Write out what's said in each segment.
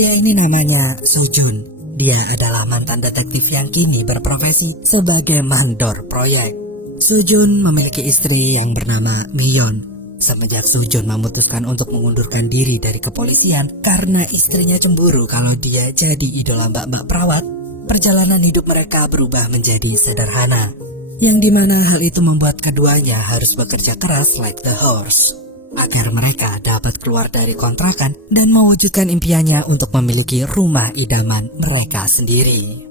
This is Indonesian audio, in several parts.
Pria ini namanya Sojun. Dia adalah mantan detektif yang kini berprofesi sebagai mandor proyek. Sojun memiliki istri yang bernama Miyeon. Semenjak Sojun memutuskan untuk mengundurkan diri dari kepolisian karena istrinya cemburu kalau dia jadi idola mbak-mbak perawat, perjalanan hidup mereka berubah menjadi sederhana. Yang dimana hal itu membuat keduanya harus bekerja keras like the horse agar mereka dapat keluar dari kontrakan dan mewujudkan impiannya untuk memiliki rumah idaman mereka sendiri.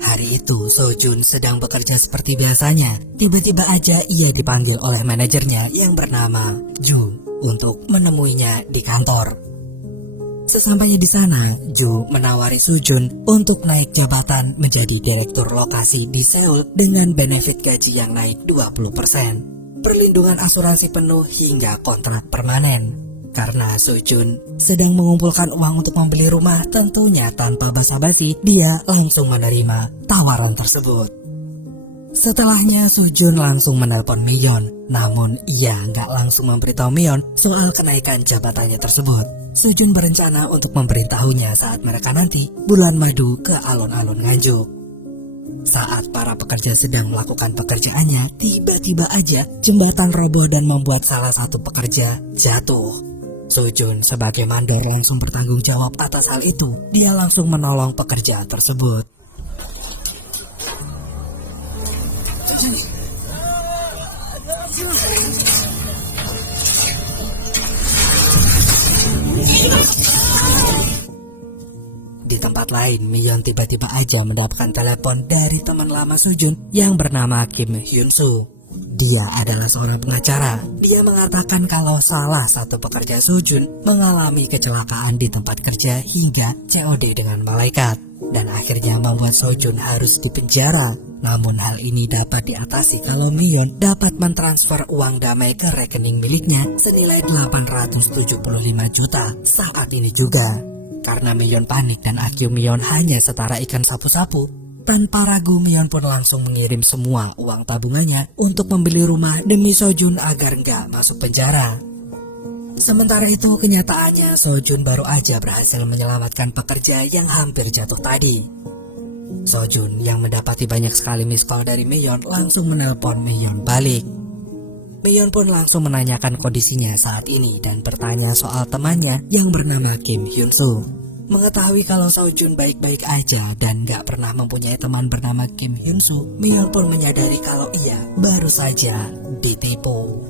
Hari itu Sojun sedang bekerja seperti biasanya. Tiba-tiba aja ia dipanggil oleh manajernya yang bernama Ju untuk menemuinya di kantor. Sesampainya di sana, Ju menawari Sojun untuk naik jabatan menjadi direktur lokasi di Seoul dengan benefit gaji yang naik 20%. Perlindungan asuransi penuh hingga kontrak permanen. Karena Sojun sedang mengumpulkan uang untuk membeli rumah, tentunya tanpa basa-basi dia langsung menerima tawaran tersebut. Setelahnya Sojun langsung menelpon Miyeon, namun ia nggak langsung memberitahu Miyeon soal kenaikan jabatannya tersebut. Sojun berencana untuk memberitahunya saat mereka nanti bulan madu ke alun-alun Nganjuk. Saat para pekerja sedang melakukan pekerjaannya, tiba-tiba aja jembatan roboh dan membuat salah satu pekerja jatuh. Sojun sebagai mandor langsung bertanggung jawab atas hal itu. Dia langsung menolong pekerja tersebut. Di tempat lain, Miyeon tiba-tiba aja mendapatkan telepon dari teman lama Sojun yang bernama Kim Hyun-soo. Dia adalah seorang pengacara. Dia mengatakan kalau salah satu pekerja Sojun mengalami kecelakaan di tempat kerja hingga COD dengan malaikat, dan akhirnya membuat Sojun harus dipenjara. Namun hal ini dapat diatasi kalau Miyeon dapat mentransfer uang damai ke rekening miliknya senilai 875 juta saat ini juga. Karena Miyeon panik dan IQ Miyeon hanya setara ikan sapu-sapu, tanpa ragu Miyeon pun langsung mengirim semua uang tabungannya untuk membeli rumah demi Sojun agar nggak masuk penjara. Sementara itu kenyataannya Sojun baru aja berhasil menyelamatkan pekerja yang hampir jatuh tadi. Sojun yang mendapati banyak sekali miss call dari Miyeon langsung menelpon Miyeon balik. Miyeon pun langsung menanyakan kondisinya saat ini dan bertanya soal temannya yang bernama Kim Hyun-soo. Mengetahui kalau Sojun baik-baik aja dan gak pernah mempunyai teman bernama Kim Hyun-soo, Miyeon pun menyadari kalau ia baru saja ditipu.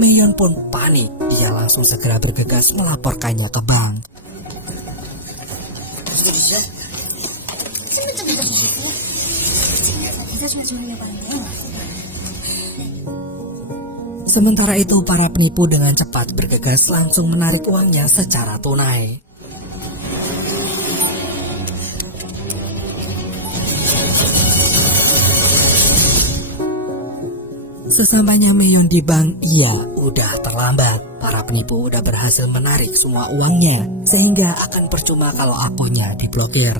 Miyeon pun panik, ia langsung segera bergegas melaporkannya ke bank. Sementara itu para penipu dengan cepat bergegas langsung menarik uangnya secara tunai. Sesampainya Miyeon di bank, ia udah terlambat. Para penipu udah berhasil menarik semua uangnya, sehingga akan percuma kalau akunnya diblokir.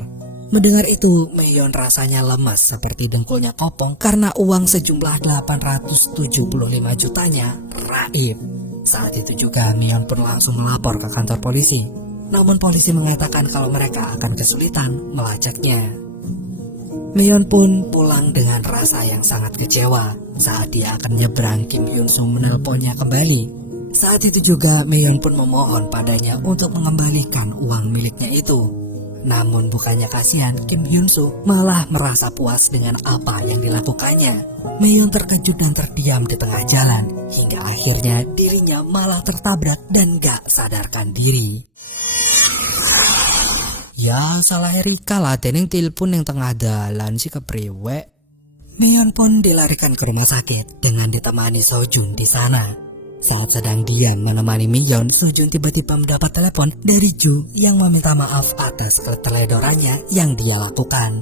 Mendengar itu, Miyeon rasanya lemas seperti dengkulnya kopong karena uang sejumlah 875 jutanya raib. Saat itu juga Miyeon pun langsung melapor ke kantor polisi. Namun polisi mengatakan kalau mereka akan kesulitan melacaknya. Miyeon pun pulang dengan rasa yang sangat kecewa. Saat dia akan nyebrang, Kim Hyun-soo menelponnya kembali. Saat itu juga Miyeon pun memohon padanya untuk mengembalikan uang miliknya itu. Namun bukannya kasihan, Kim Hyun-soo malah merasa puas dengan apa yang dilakukannya. Miyeon terkejut dan terdiam di tengah jalan, hingga akhirnya dirinya malah tertabrak dan gak sadarkan diri. Ya salah Erika lah, tening telepon yang tengah dalan sih kepriwe. Miyeon pun dilarikan ke rumah sakit dengan ditemani Sojun di sana. Saat sedang diam menemani Miyeon, Sojun tiba-tiba mendapat telepon dari Ju yang meminta maaf atas keteledorannya yang dia lakukan.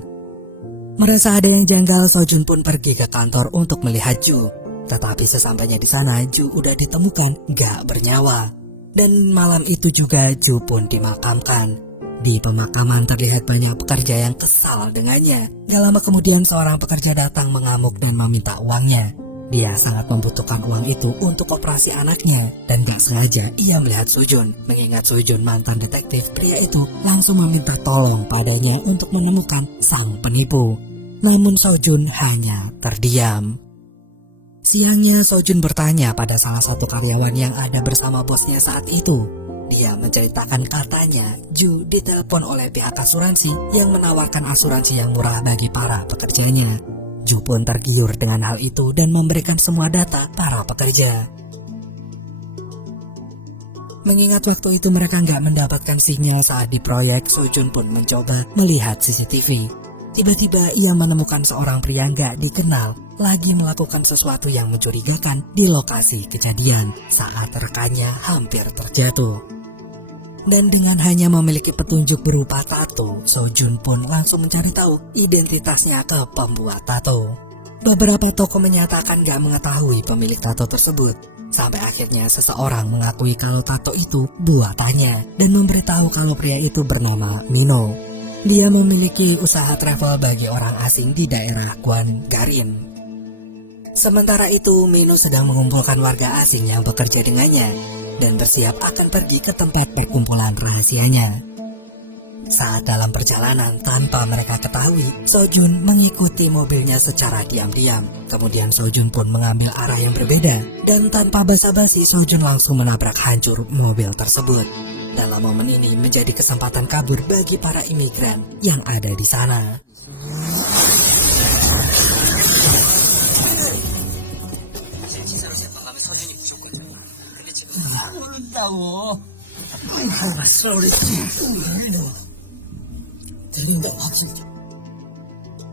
Merasa ada yang janggal, Sojun pun pergi ke kantor untuk melihat Ju. Tetapi sesampainya di sana, Ju udah ditemukan gak bernyawa. Dan malam itu juga Ju pun dimakamkan. Di pemakaman terlihat banyak pekerja yang kesal dengannya. Gak lama kemudian seorang pekerja datang mengamuk dan meminta uangnya. Dia sangat membutuhkan uang itu untuk operasi anaknya, dan gak sengaja ia melihat Sojun. Mengingat Sojun mantan detektif, pria itu langsung meminta tolong padanya untuk menemukan sang penipu. Namun Sojun hanya terdiam. Siangnya Sojun bertanya pada salah satu karyawan yang ada bersama bosnya saat itu. Dia menceritakan katanya Ju ditelepon oleh pihak asuransi yang menawarkan asuransi yang murah bagi para pekerjanya. Ju pun tergiur dengan hal itu dan memberikan semua data para pekerja. Mengingat waktu itu mereka nggak mendapatkan sinyal saat di proyek, Sojun pun mencoba melihat CCTV. Tiba-tiba ia menemukan seorang pria nggak dikenal lagi melakukan sesuatu yang mencurigakan di lokasi kejadian saat rekannya hampir terjatuh. Dan dengan hanya memiliki petunjuk berupa tato, Sojun pun langsung mencari tahu identitasnya ke pembuat tato. Beberapa toko menyatakan gak mengetahui pemilik tato tersebut. Sampai akhirnya seseorang mengakui kalau tato itu buatannya dan memberitahu kalau pria itu bernama Mino. Dia memiliki usaha travel bagi orang asing di daerah Guan Garin. Sementara itu, Mino sedang mengumpulkan warga asing yang bekerja dengannya dan bersiap akan pergi ke tempat perkumpulan rahasianya. Saat dalam perjalanan tanpa mereka ketahui, Sojun mengikuti mobilnya secara diam-diam. Kemudian Sojun pun mengambil arah yang berbeda dan tanpa basa-basi Sojun langsung menabrak hancur mobil tersebut. Dalam momen ini menjadi kesempatan kabur bagi para imigran yang ada di sana.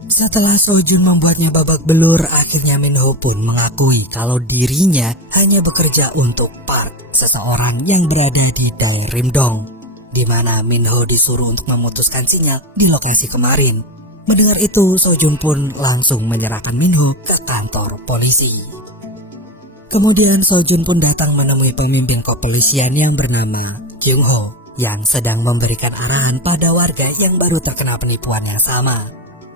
Setelah Sojun membuatnya babak belur, akhirnya Minho pun mengakui kalau dirinya hanya bekerja untuk Park, seseorang yang berada di Dae Rimdong, di mana Minho disuruh untuk memutuskan sinyal di lokasi kemarin. Mendengar itu, Sojun pun langsung menyerahkan Minho ke kantor polisi. Kemudian Sojun pun datang menemui pemimpin kepolisian yang bernama Kyung Ho yang sedang memberikan arahan pada warga yang baru terkena penipuan yang sama.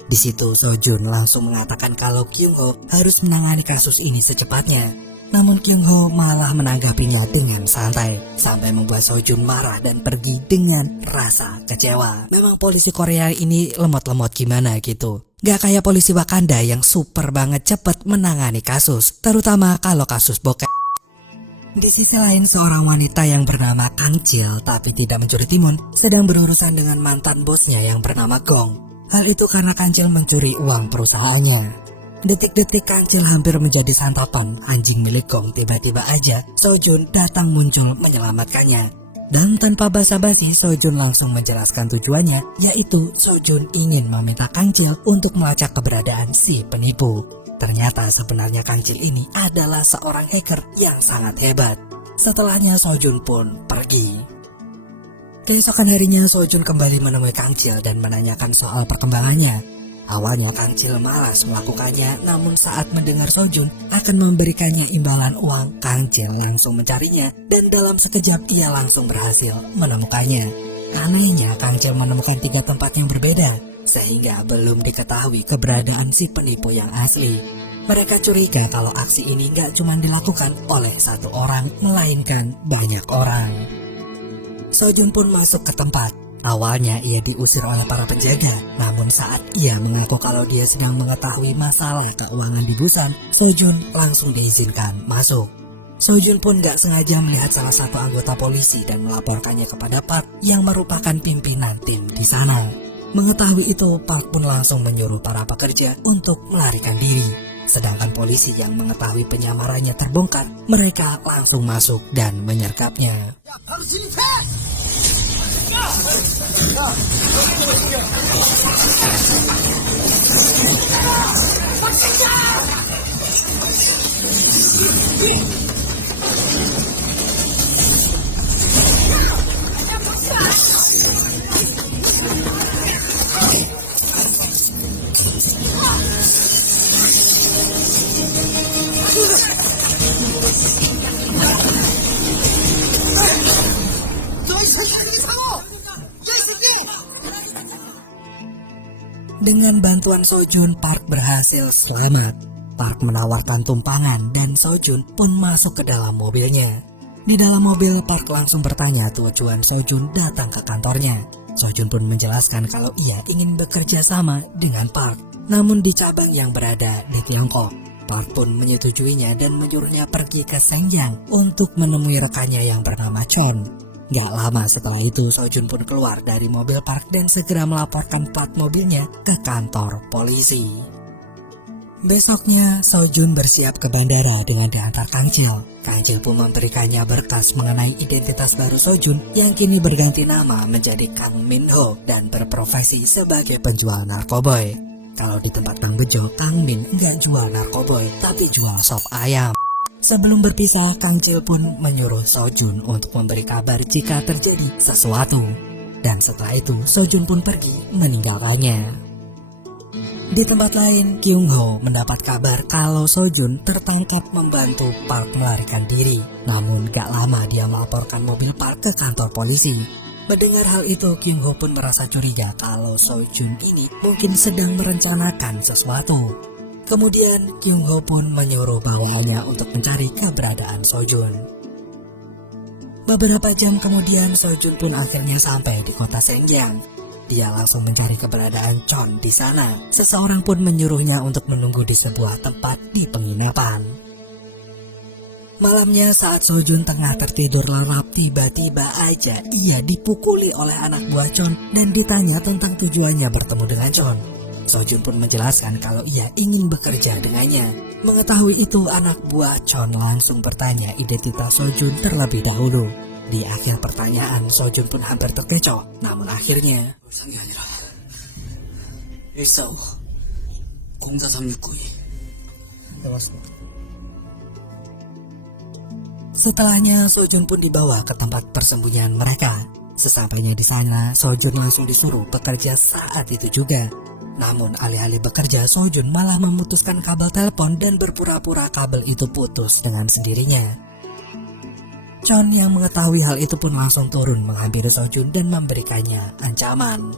Di situ Sojun langsung mengatakan kalau Kyung Ho harus menangani kasus ini secepatnya. Namun Kyung Ho malah menanggapinya dengan santai sampai membuat Sojun marah dan pergi dengan rasa kecewa. Memang polisi Korea ini lemot-lemot gimana gitu. Gak kayak polisi Wakanda yang super banget cepet menangani kasus, terutama kalau kasus bokep. Di sisi lain, seorang wanita yang bernama Kang Chil tapi tidak mencuri timun sedang berurusan dengan mantan bosnya yang bernama Gong. Hal itu karena Kang Chil mencuri uang perusahaannya. Detik-detik Kang Chil hampir menjadi santapan anjing milik Gong, tiba-tiba aja Sojun datang muncul menyelamatkannya. Dan tanpa basa-basi Sojun langsung menjelaskan tujuannya, yaitu Sojun ingin meminta Kang Chil untuk melacak keberadaan si penipu. Ternyata sebenarnya Kang Chil ini adalah seorang hacker yang sangat hebat. Setelahnya Sojun pun pergi. Keesokan harinya Sojun kembali menemui Kang Chil dan menanyakan soal perkembangannya. Awalnya Kang Chil malas melakukannya, namun saat mendengar Sojun akan memberikannya imbalan uang, Kang Chil langsung mencarinya dan dalam sekejap ia langsung berhasil menemukannya. Anehnya Kang Chil menemukan 3 tempat yang berbeda, sehingga belum diketahui keberadaan si penipu yang asli. Mereka curiga kalau aksi ini gak cuma dilakukan oleh satu orang, melainkan banyak orang. Sojun pun masuk ke tempat. Awalnya ia diusir oleh para penjaga, namun saat ia mengaku kalau dia sedang mengetahui masalah keuangan di Busan, Sojun langsung diizinkan masuk. Sojun pun gak sengaja melihat salah satu anggota polisi dan melaporkannya kepada Park yang merupakan pimpinan tim di sana. Mengetahui itu, Park pun langsung menyuruh para pekerja untuk melarikan diri. Sedangkan polisi yang mengetahui penyamarannya terbongkar, mereka langsung masuk dan menyergapnya. Dengan bantuan Sojun, Park berhasil selamat. Park menawarkan tumpangan dan Sojun pun masuk ke dalam mobilnya. Di dalam mobil, Park langsung bertanya tujuan Sojun datang ke kantornya. Sojun pun menjelaskan kalau ia ingin bekerja sama dengan Park, namun di cabang yang berada di Tiongkok. Park pun menyetujuinya dan menyuruhnya pergi ke Shenyang untuk menemui rekannya yang bernama Chon. Gak lama setelah itu, Sojun pun keluar dari mobil Park dan segera melaporkan plat mobilnya ke kantor polisi. Besoknya, Sojun bersiap ke bandara dengan diantar Kang Chil. Kang Chil pun memberikannya berkas mengenai identitas baru Sojun yang kini berganti nama menjadi Kang Min Ho dan berprofesi sebagai penjual narkoboy. Kalau di tempat Kang Bejo, Kang Min nggak jual narkoboy tapi jual sop ayam. Sebelum berpisah, Kang Chil pun menyuruh Sojun untuk memberi kabar jika terjadi sesuatu. Dan setelah itu, Sojun pun pergi meninggalkannya. Di tempat lain, Kyung Ho mendapat kabar kalau Sojun tertangkap membantu Park melarikan diri. Namun gak lama dia melaporkan mobil Park ke kantor polisi. Mendengar hal itu, Kyung Ho pun merasa curiga kalau Sojun ini mungkin sedang merencanakan sesuatu. Kemudian Kyung Ho pun menyuruh bawahannya untuk mencari keberadaan Sojun. Beberapa jam kemudian, Sojun pun akhirnya sampai di kota Shenyang. Dia langsung mencari keberadaan Chon di sana. Seseorang pun menyuruhnya untuk menunggu di sebuah tempat di penginapan. Malamnya saat Sojun tengah tertidur lelap, tiba-tiba aja ia dipukuli oleh anak buah Chon dan ditanya tentang tujuannya bertemu dengan Chon. Sojun pun menjelaskan kalau ia ingin bekerja dengannya. Mengetahui itu, anak buah Chon langsung bertanya identitas Sojun terlebih dahulu. Di akhir pertanyaan, Sojun pun hampir terkecoh. Namun akhirnya, setelahnya Sojun pun dibawa ke tempat persembunyian mereka. Sesampainya di sana, Sojun langsung disuruh bekerja saat itu juga. Namun alih-alih bekerja, Sojun malah memutuskan kabel telepon dan berpura-pura kabel itu putus dengan sendirinya. Chon yang mengetahui hal itu pun langsung turun menghampiri Sojun dan memberikannya ancaman.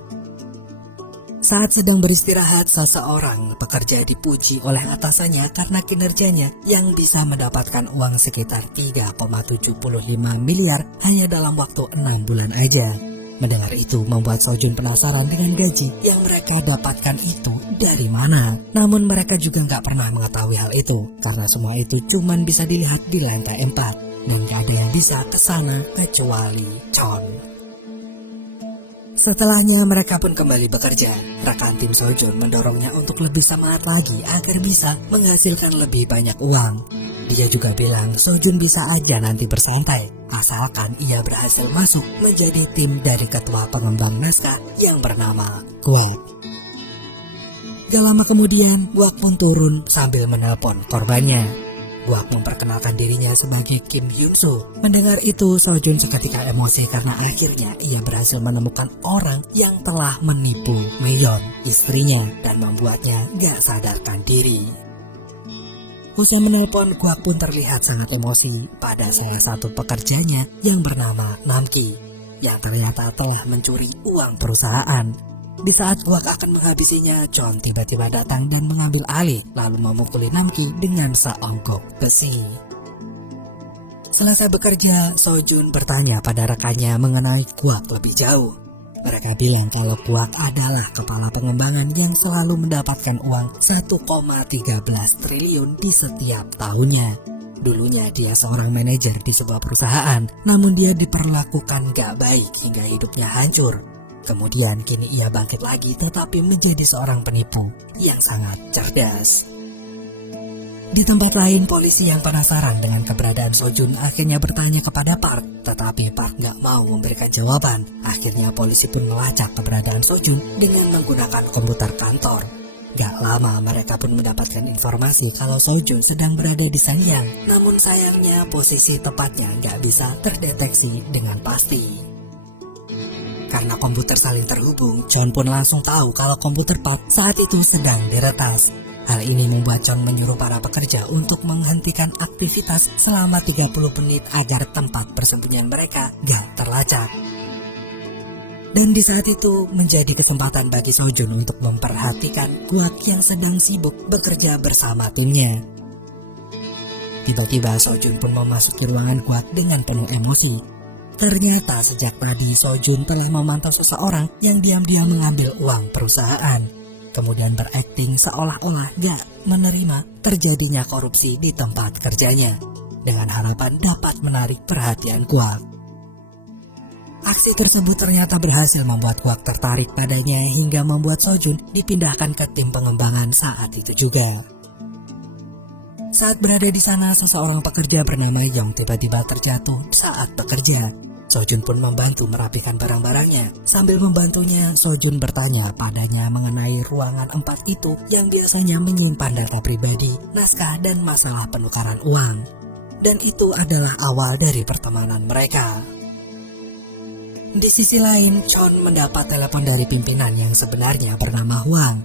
Saat sedang beristirahat, seseorang pekerja dipuji oleh atasannya karena kinerjanya yang bisa mendapatkan uang sekitar 3,75 miliar hanya dalam waktu 6 bulan aja. Mendengar itu membuat Sojun penasaran dengan gaji yang mereka dapatkan itu dari mana. Namun mereka juga nggak pernah mengetahui hal itu karena semua itu cuman bisa dilihat di lantai 4. Dan gak ada yang bisa ke sana kecuali Chon. Setelahnya mereka pun kembali bekerja. Rekan tim Sojun mendorongnya untuk lebih semangat lagi agar bisa menghasilkan lebih banyak uang. Dia juga bilang Sojun bisa aja nanti bersantai asalkan ia berhasil masuk menjadi tim dari ketua pengembang naskah yang bernama Guak. Gak lama kemudian, Guak pun turun sambil menelpon korbannya. Guak memperkenalkan dirinya sebagai Kim Hyun Soo. Mendengar itu, Sojun seketika emosi karena akhirnya ia berhasil menemukan orang yang telah menipu Meyeon, istrinya, dan membuatnya gak sadarkan diri. Usai menelpon, Guak pun terlihat sangat emosi pada salah satu pekerjanya yang bernama Namki, yang ternyata telah mencuri uang perusahaan. Di saat Guak akan menghabisinya, Chon tiba-tiba datang dan mengambil alih, lalu memukuli Namki dengan seonggok besi. Selesai bekerja, Sojun bertanya pada rekannya mengenai Guak lebih jauh. Mereka bilang kalau Guak adalah kepala pengembangan yang selalu mendapatkan uang 1,13 triliun di setiap tahunnya. Dulunya dia seorang manajer di sebuah perusahaan, namun dia diperlakukan gak baik hingga hidupnya hancur. Kemudian kini ia bangkit lagi tetapi menjadi seorang penipu yang sangat cerdas. Di tempat lain, polisi yang penasaran dengan keberadaan Sojun akhirnya bertanya kepada Park, tetapi Park gak mau memberikan jawaban. Akhirnya polisi pun melacak keberadaan Sojun dengan menggunakan komputer kantor. Gak lama mereka pun mendapatkan informasi kalau Sojun sedang berada di Shenyang. Namun sayangnya posisi tepatnya gak bisa terdeteksi dengan pasti. Karena komputer saling terhubung, Chon pun langsung tahu kalau komputer Park saat itu sedang diretas. Hal ini membuat Chon menyuruh para pekerja untuk menghentikan aktivitas selama 30 menit agar tempat persembunyian mereka gak terlacak. Dan di saat itu menjadi kesempatan bagi Sojun untuk memperhatikan Guak yang sedang sibuk bekerja bersama timnya. Tiba-tiba Sojun pun memasuki ruangan Guak dengan penuh emosi. Ternyata sejak tadi Sojun telah memantau seseorang yang diam-diam mengambil uang perusahaan. Kemudian berakting seolah-olah gak menerima terjadinya korupsi di tempat kerjanya, dengan harapan dapat menarik perhatian Guak. Aksi tersebut ternyata berhasil membuat Guak tertarik padanya hingga membuat Sojun dipindahkan ke tim pengembangan saat itu juga. Saat berada di sana, seseorang pekerja bernama Yong tiba-tiba terjatuh saat bekerja. Sojun pun membantu merapikan barang-barangnya. Sambil membantunya, Sojun bertanya padanya mengenai ruangan 4 itu yang biasanya menyimpan data pribadi, naskah, dan masalah penukaran uang. Dan itu adalah awal dari pertemanan mereka. Di sisi lain, Chon mendapat telepon dari pimpinan yang sebenarnya bernama Huang.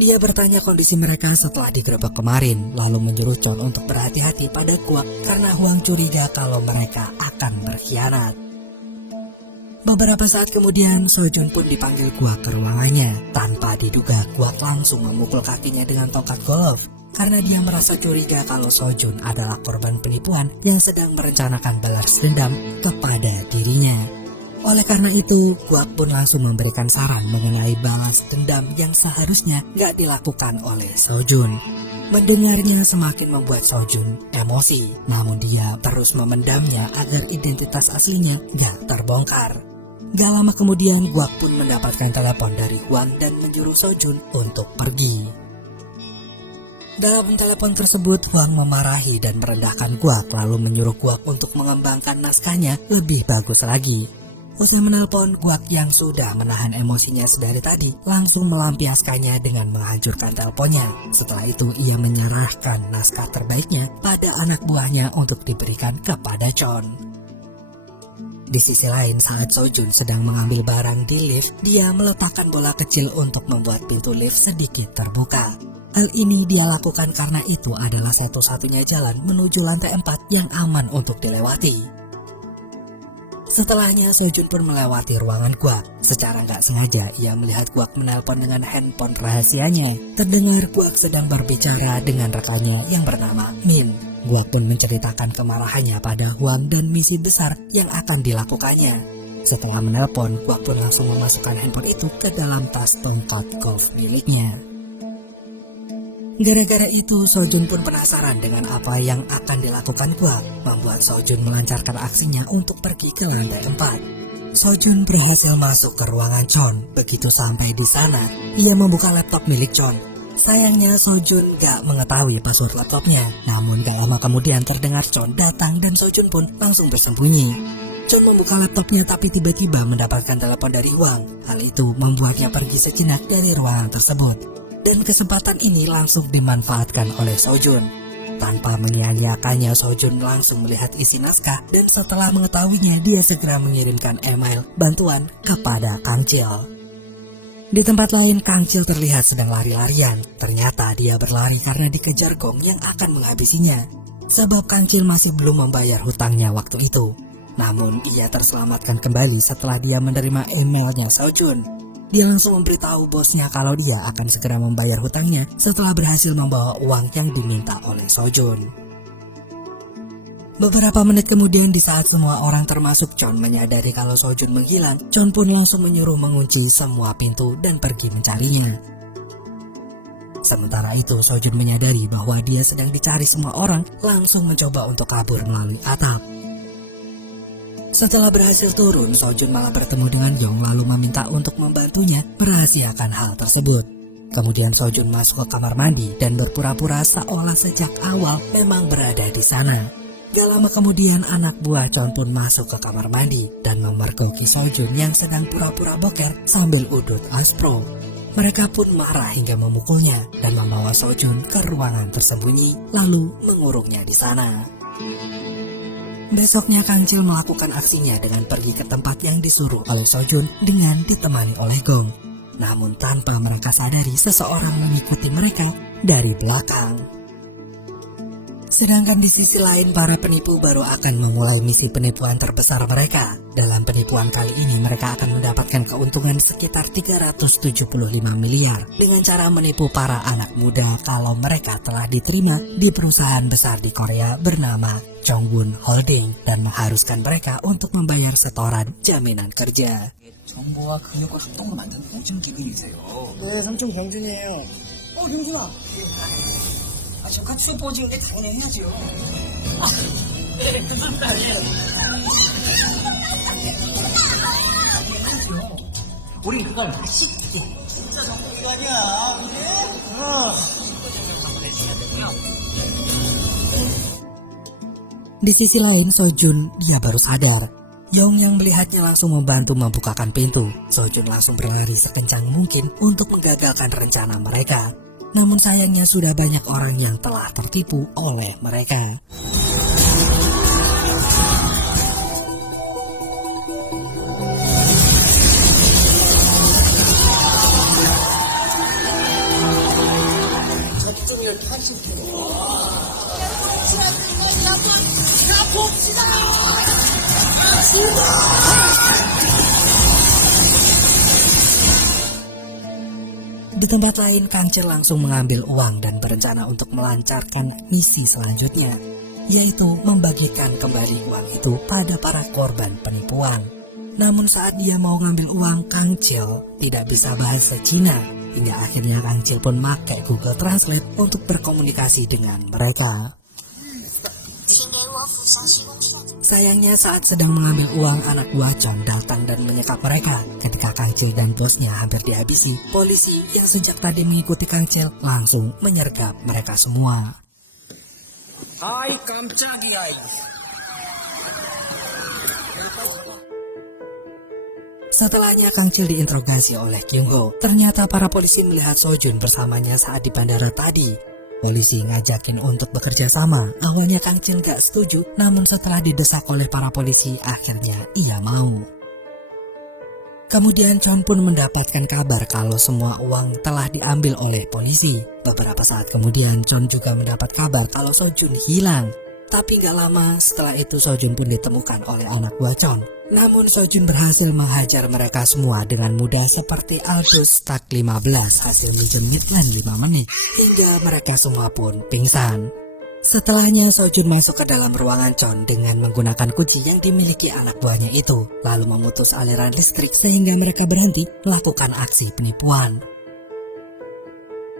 Dia bertanya kondisi mereka setelah digerebek kemarin, lalu menyuruh Chon untuk berhati-hati pada Guak karena Huang curiga kalau mereka akan berkhianat. Beberapa saat kemudian, Sojun pun dipanggil Guak ke ruangannya. Tanpa diduga, Guak langsung memukul kakinya dengan tongkat golf karena dia merasa curiga kalau Sojun adalah korban penipuan yang sedang merencanakan balas dendam kepada dirinya. Oleh karena itu, Guak pun langsung memberikan saran mengenai balas dendam yang seharusnya gak dilakukan oleh Sojun. Mendengarnya semakin membuat Sojun emosi, namun dia terus memendamnya agar identitas aslinya gak terbongkar. Gak lama kemudian, Guak pun mendapatkan telepon dari Huang dan menyuruh Sojun untuk pergi. Dalam telepon tersebut, Huang memarahi dan merendahkan Guak, lalu menyuruh Guak untuk mengembangkan naskahnya lebih bagus lagi. Usai menelpon, Guak yang sudah menahan emosinya sedari tadi langsung melampiaskannya dengan menghancurkan teleponnya. Setelah itu ia menyerahkan naskah terbaiknya pada anak buahnya untuk diberikan kepada Chon. Di sisi lain, saat Sojun sedang mengambil barang di lift, dia meletakkan bola kecil untuk membuat pintu lift sedikit terbuka. Hal ini dia lakukan karena itu adalah satu-satunya jalan menuju lantai 4 yang aman untuk dilewati. Setelahnya, Sojun pun melewati ruangan Guak. Secara nggak sengaja, ia melihat Guak menelpon dengan handphone rahasianya. Terdengar Guak sedang berbicara dengan rekannya yang bernama Min. Guak pun menceritakan kemarahannya pada Huang dan misi besar yang akan dilakukannya. Setelah menelpon, Guak pun langsung memasukkan handphone itu ke dalam tas tongkat golf miliknya. Gara-gara itu, Sojun pun penasaran dengan apa yang akan dilakukan Guak, membuat Sojun melancarkan aksinya untuk pergi ke lantai 4. Sojun berhasil masuk ke ruangan Chon. Begitu sampai di sana, ia membuka laptop milik Chon. Sayangnya Sojun gak mengetahui password laptopnya. Namun gak lama kemudian terdengar Chon datang dan Sojun pun langsung bersembunyi. Chon membuka laptopnya tapi tiba-tiba mendapatkan telepon dari Huang. Hal itu membuatnya pergi sejenak dari ruangan tersebut. Dan kesempatan ini langsung dimanfaatkan oleh Sojun. Tanpa menyia-nyiakannya, Sojun langsung melihat isi naskah dan setelah mengetahuinya dia segera mengirimkan email bantuan kepada Kang Cil. Di tempat lain, Kang Cil terlihat sedang lari-larian. Ternyata dia berlari karena dikejar gong yang akan menghabisinya. Sebab Kang Cil masih belum membayar hutangnya waktu itu. Namun ia terselamatkan kembali setelah dia menerima emailnya Sojun. Dia langsung memberitahu bosnya kalau dia akan segera membayar hutangnya setelah berhasil membawa uang yang diminta oleh Sojun. Beberapa menit kemudian, di saat semua orang termasuk Chon menyadari kalau Sojun menghilang, Chon pun langsung menyuruh mengunci semua pintu dan pergi mencarinya. Sementara itu, Sojun menyadari bahwa dia sedang dicari semua orang, langsung mencoba untuk kabur melalui atap. Setelah berhasil turun, Sojun malah bertemu dengan Yong lalu meminta untuk membantunya merahasiakan hal tersebut. Kemudian Sojun masuk ke kamar mandi dan berpura-pura seolah sejak awal memang berada di sana. Gak lama kemudian anak buah Chon pun masuk ke kamar mandi dan memergoki Sojun yang sedang pura-pura boker sambil udut aspro. Mereka pun marah hingga memukulnya dan membawa Sojun ke ruangan tersembunyi lalu mengurungnya di sana. Besoknya Kang Cil melakukan aksinya dengan pergi ke tempat yang disuruh oleh Sojun dengan ditemani oleh Gong. Namun tanpa mereka sadari seseorang mengikuti mereka dari belakang. Sedangkan di sisi lain, para penipu baru akan memulai misi penipuan terbesar mereka. Dalam penipuan kali ini, mereka akan mendapatkan keuntungan sekitar 375 miliar dengan cara menipu para anak muda kalau mereka telah diterima di perusahaan besar di Korea bernama Chongbun Holding dan mengharuskan mereka untuk membayar setoran jaminan kerja. 정보와 근육과 합동으로 만든 공증 기금이세요. 네, 삼촌 경준이에요. 경준아. 잠깐 수업 찍을 때 당연히 해야죠. 무슨 말이에요? 우리 그걸 맛있게. 진짜 정보기관이야. Di sisi lain, Sojun dia baru sadar. Yong yang melihatnya langsung membantu membukakan pintu. Sojun langsung berlari sekencang mungkin untuk menggagalkan rencana mereka. Namun sayangnya sudah banyak orang yang telah tertipu oleh mereka. Di tempat lain, Kang Chil langsung mengambil uang dan berencana untuk melancarkan misi selanjutnya, yaitu membagikan kembali uang itu pada para korban penipuan. Namun saat dia mau ngambil uang, Kang Chil tidak bisa bahasa Cina, hingga akhirnya Kang Chil pun pakai Google Translate untuk berkomunikasi dengan mereka. Sayangnya saat sedang mengambil uang, anak buah Chon datang dan menyekap mereka. Ketika Kang Chil dan bosnya hampir dihabisi, polisi yang sejak tadi mengikuti Kang Chil langsung menyergap mereka semua. Hai, 깜짝이야. Setelahnya Kang Chil diinterogasi oleh Kyung Ho. Ternyata para polisi melihat Sojun bersamanya saat di bandara tadi. Polisi ngajakin untuk bekerja sama. Awalnya Kang Chil gak setuju, namun setelah didesak oleh para polisi, akhirnya ia mau. Kemudian Chon pun mendapatkan kabar kalau semua uang telah diambil oleh polisi. Beberapa saat kemudian Chon juga mendapat kabar kalau Sojun hilang. Tapi gak lama setelah itu Sojun pun ditemukan oleh anak buah Chon. Namun Sojun berhasil menghajar mereka semua dengan mudah seperti Aldous Stuck 15 hasil minjem Midland 5 menit. Hingga mereka semua pun pingsan. Setelahnya Sojun masuk ke dalam ruangan Chon dengan menggunakan kunci yang dimiliki anak buahnya itu. Lalu memutus aliran listrik sehingga mereka berhenti melakukan aksi penipuan.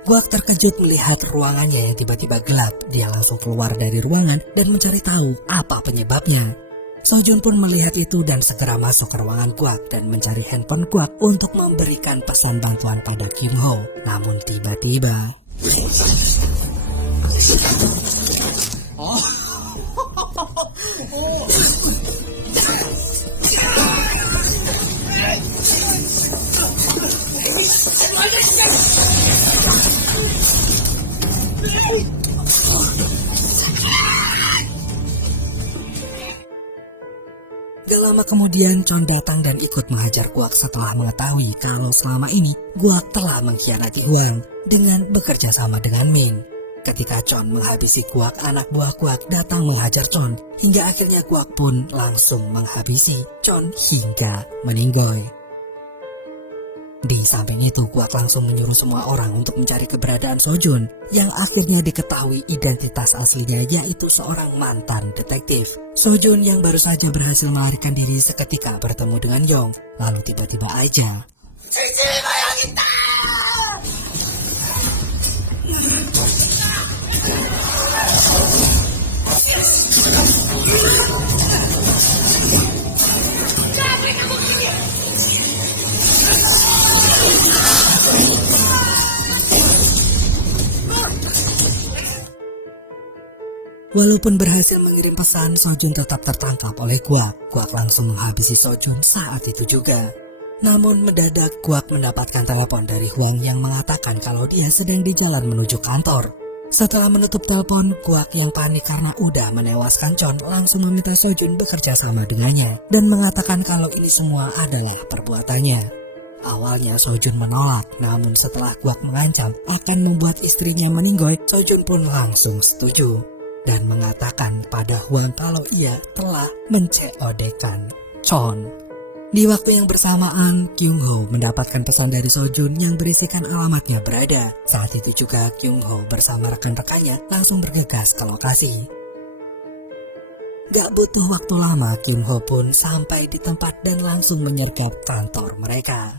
Guak terkejut melihat ruangannya yang tiba-tiba gelap. Dia langsung keluar dari ruangan dan mencari tahu apa penyebabnya. Sojun pun melihat itu dan segera masuk ke ruangan Guak dan mencari handphone Guak untuk memberikan pesan bantuan pada Kyung Ho. Namun tiba-tiba Gak lama kemudian Chon datang dan ikut menghajar Guak setelah mengetahui kalau selama ini Guak telah mengkhianati Huang dengan bekerja sama dengan Min. Ketika Chon menghabisi Guak, anak buah Guak datang menghajar Chon hingga akhirnya Guak pun langsung menghabisi Chon hingga meninggoy. Di samping itu, Guak langsung menyuruh semua orang untuk mencari keberadaan Sojun, yang akhirnya diketahui identitas aslinya yaitu seorang mantan detektif. Sojun yang baru saja berhasil melarikan diri seketika bertemu dengan Yong, lalu tiba-tiba aja Walaupun berhasil mengirim pesan, Sojun tetap tertangkap oleh Guak. Guak langsung menghabisi Sojun saat itu juga. Namun mendadak Guak mendapatkan telepon dari Huang yang mengatakan kalau dia sedang di jalan menuju kantor. Setelah menutup telepon, Guak yang panik karena udah menewaskan Chon langsung meminta Sojun bekerja sama dengannya dan mengatakan kalau ini semua adalah perbuatannya. Awalnya Sojun menolak, namun setelah Guak mengancam akan membuat istrinya meninggoy, Sojun pun langsung setuju. dan mengatakan pada Huang kalau ia telah men-COD-kan Chon. Di waktu yang bersamaan, Kyung Ho mendapatkan pesan dari Sojun yang berisikan alamatnya berada. Saat itu juga Kyung Ho bersama rekan-rekannya langsung bergegas ke lokasi. Gak butuh waktu lama, Kyung Ho pun sampai di tempat dan langsung menyergap kantor mereka.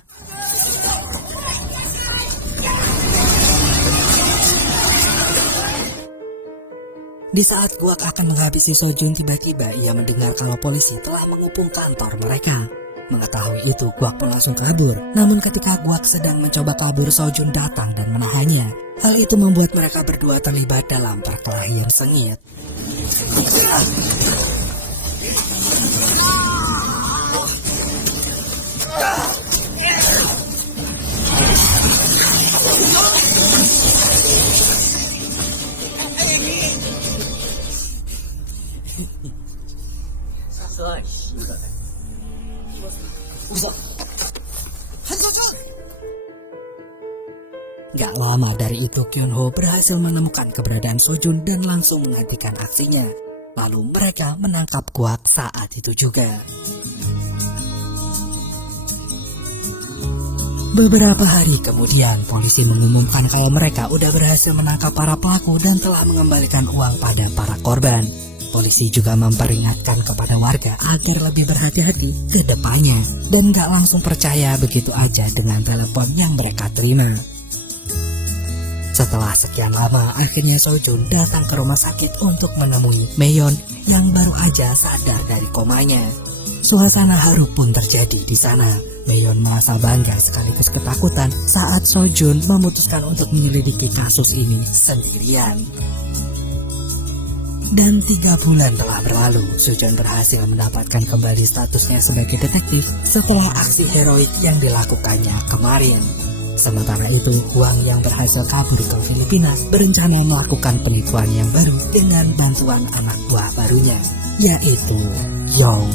Di saat Guak akan menghabisi Sojun, tiba-tiba ia mendengar kalau polisi telah mengepung kantor mereka. Mengetahui itu, Guak pun langsung kabur. Namun ketika Guak sedang mencoba kabur, Sojun datang dan menahannya. Hal itu membuat mereka berdua terlibat dalam perkelahian sengit. Gak lama dari itu, Kyung Ho berhasil menemukan keberadaan Sojun dan langsung menghentikan aksinya. Lalu mereka menangkap Guak saat itu juga. Beberapa hari kemudian, polisi mengumumkan kalau mereka udah berhasil menangkap para pelaku dan telah mengembalikan uang pada para korban. Polisi juga memperingatkan kepada warga agar lebih berhati-hati ke depannya dan gak langsung percaya begitu aja dengan telepon yang mereka terima. Setelah sekian lama, akhirnya Sojun datang ke rumah sakit untuk menemui Meyon yang baru aja sadar dari komanya. Suasana haru pun terjadi di sana. Meyon merasa bangga sekaligus ketakutan saat Sojun memutuskan untuk menyelidiki kasus ini sendirian. Dan 3 bulan telah berlalu, Sojun berhasil mendapatkan kembali statusnya sebagai detektif setelah aksi heroik yang dilakukannya kemarin. Sementara itu, Huang yang berhasil kabur ke Filipina berencana melakukan penipuan yang baru dengan bantuan anak buah barunya, yaitu Yong.